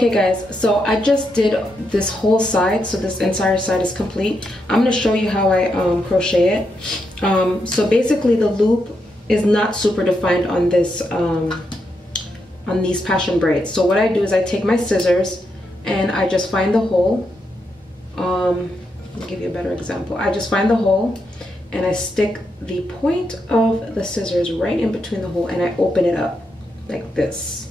Okay guys, so I just did this whole side, so this entire side is complete. I'm going to show you how I crochet it. So basically the loop is not super defined on this on these passion braids. So what I do is I take my scissors and I just find the hole. Let me give you a better example. I just find the hole and I stick the point of the scissors right in between the hole and I open it up like this.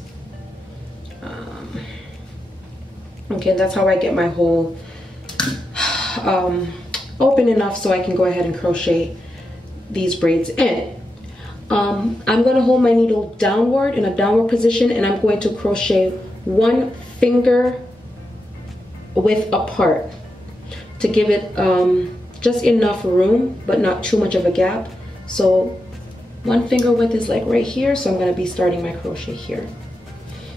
Okay, that's how I get my hole open enough so I can go ahead and crochet these braids in. I'm going to hold my needle downward in a downward position and I'm going to crochet 1 finger width apart to give it just enough room but not too much of a gap. So 1 finger width is like right here, so I'm going to be starting my crochet here.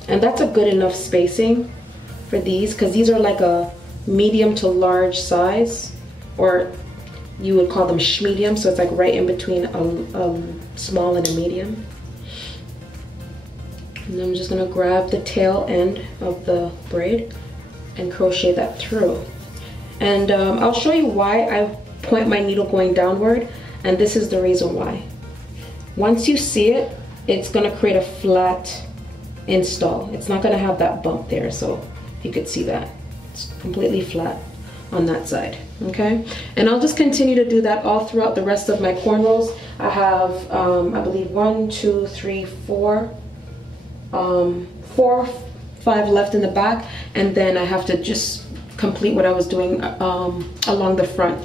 And that's a good enough spacing for these because these are like a medium to large size, or you would call them medium, so it's like right in between a small and a medium. And I'm just going to grab the tail end of the braid and crochet that through. And I'll show you why I point my needle going downward, and this is the reason why. Once you see it, it's going to create a flat install. It's not going to have that bump there, so you could see that it's completely flat on that side. Okay, and I'll just continue to do that all throughout the rest of my cornrows. I have I believe 1, 2, 3, 4, 5 left in the back, and then I have to just complete what I was doing along the front.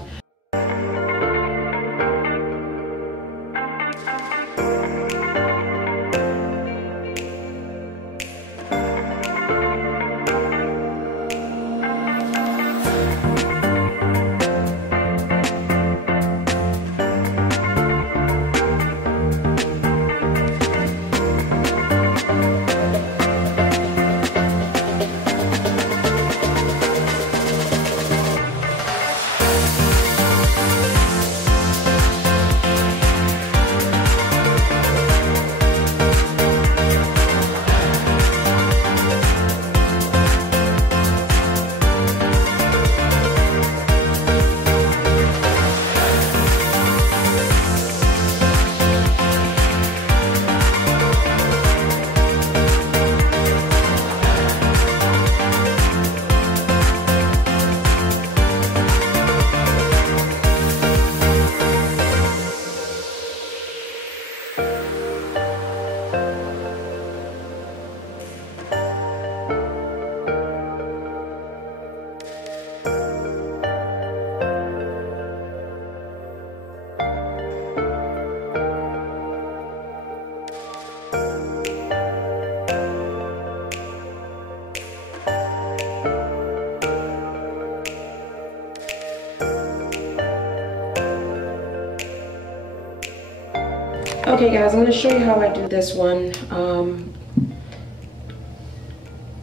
Okay guys, I'm going to show you how I do this one,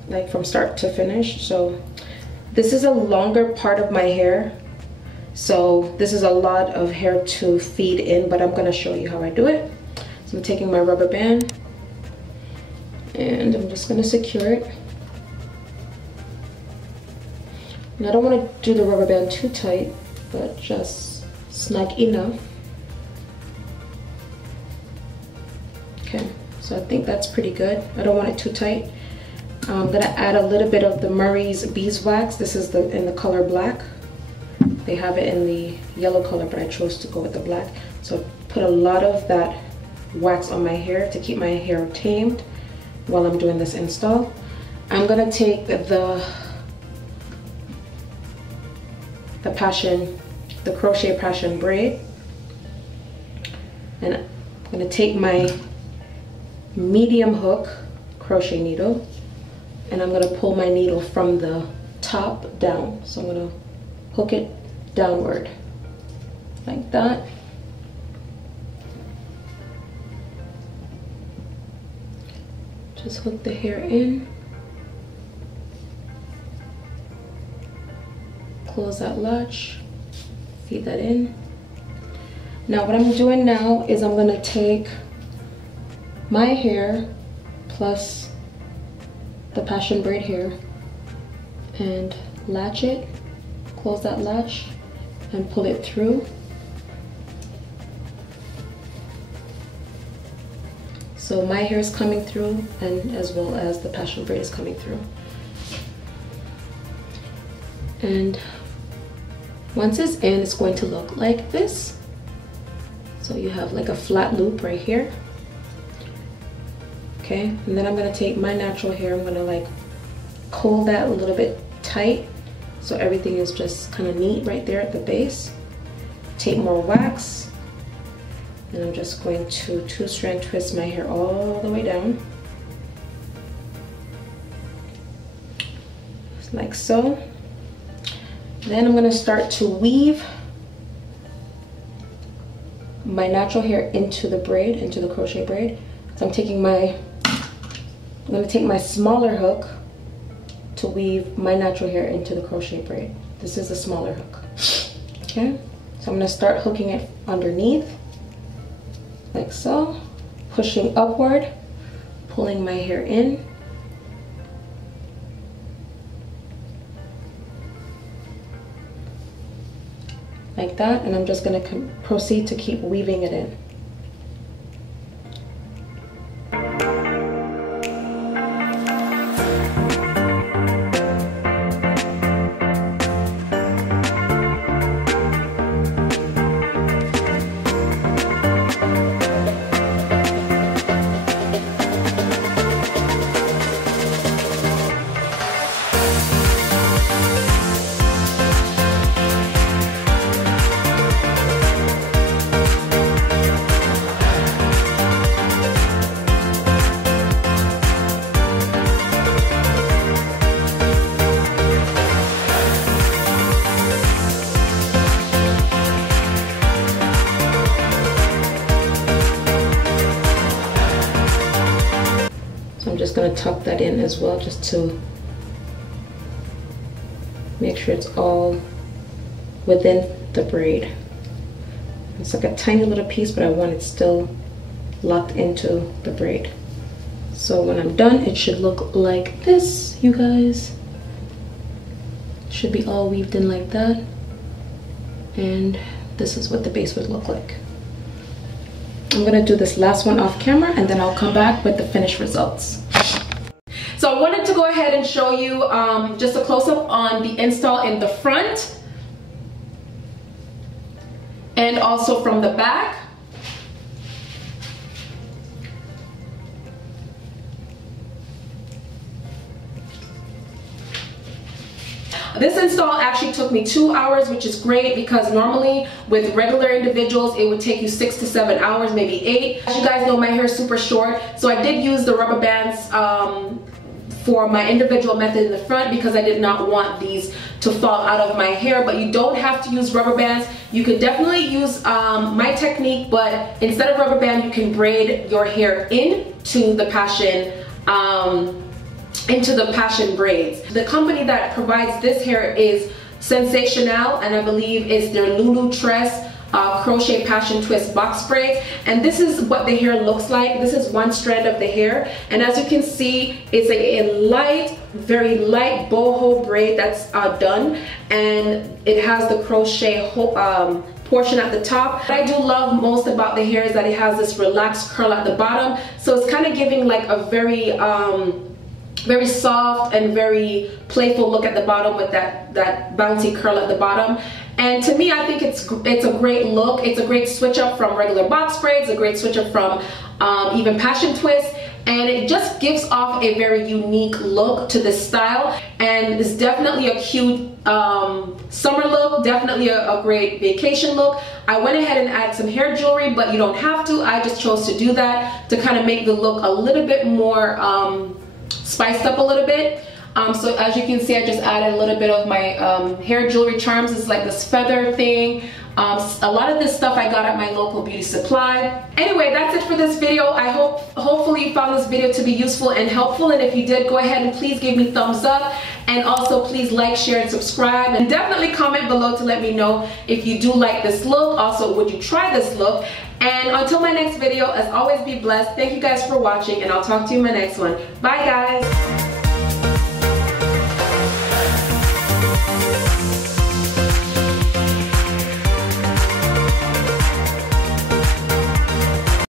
like from start to finish. So this is a longer part of my hair, so this is a lot of hair to feed in, but I'm going to show you how I do it. So I'm taking my rubber band and I'm just going to secure it. And I don't want to do the rubber band too tight, but just snug enough. Okay, so I think that's pretty good. I don't want it too tight. I'm gonna add a little bit of the Murray's beeswax. This is in the color black. They have it in the yellow color, but I chose to go with the black. So put a lot of that wax on my hair to keep my hair tamed while I'm doing this install. I'm gonna take the crochet passion braid, and I'm gonna take my medium hook crochet needle and I'm going to pull my needle from the top down. So I'm going to hook it downward like that. Just hook the hair in, close that latch, feed that in. Now what I'm doing now is I'm going to take my hair plus the passion braid hair and latch it, close that latch and pull it through. So my hair is coming through, and as well as the passion braid is coming through. And once it's in, it's going to look like this. So you have like a flat loop right here. Okay, and then I'm gonna take my natural hair, I'm gonna like pull that a little bit tight so everything is just kind of neat right there at the base. Take more wax, and I'm just going to 2-strand twist my hair all the way down. Just like so. Then I'm going to start to weave my natural hair into the braid, into the crochet braid. So I'm going to take my smaller hook to weave my natural hair into the crochet braid. This is the smaller hook. Okay, so I'm going to start hooking it underneath, like so, pushing upward, pulling my hair in. Like that, and I'm just going to proceed to keep weaving it in. I'm just going to tuck that in as well, just to make sure it's all within the braid. It's like a tiny little piece, but I want it still locked into the braid. So when I'm done, it should look like this, you guys. It should be all weaved in like that. And this is what the base would look like. I'm gonna do this last one off camera, and then I'll come back with the finished results. So I wanted to go ahead and show you just a close-up on the install in the front and also from the back. This install actually took me 2 hours, which is great because normally with regular individuals it would take you 6 to 7 hours, maybe 8. As you guys know, my hair is super short, so I did use the rubber bands for my individual method in the front because I did not want these to fall out of my hair. But you don't have to use rubber bands. You could definitely use my technique, but instead of rubber band, you can braid your hair into the passion braids. The company that provides this hair is Sensationnel, and I believe it's their Lulutress crochet passion twist box braids. And this is what the hair looks like. This is one strand of the hair, and as you can see, it's a light, very light boho braid that's done, and it has the crochet portion at the top. What I do love most about the hair is that it has this relaxed curl at the bottom, so it's kind of giving like a very very soft and very playful look at the bottom with that bouncy curl at the bottom. And to me, I think it's a great look. It's a great switch up from regular box braids, a great switch up from even passion twist, and it just gives off a very unique look to this style. And it's definitely a cute summer look, definitely a great vacation look. I went ahead and added some hair jewelry, but you don't have to. I just chose to do that to kind of make the look a little bit more spiced up a little bit. So as you can see, I just added a little bit of my hair jewelry charms. It's like this feather thing. A lot of this stuff I got at my local beauty supply. Anyway, that's it for this video. I hopefully you found this video to be useful and helpful, and if you did, go ahead and please give me thumbs up, and also please like, share, and subscribe, and definitely comment below to let me know if you do like this look. Also, would you try this look? And until my next video, as always, be blessed. Thank you guys for watching, and I'll talk to you in my next one. Bye guys.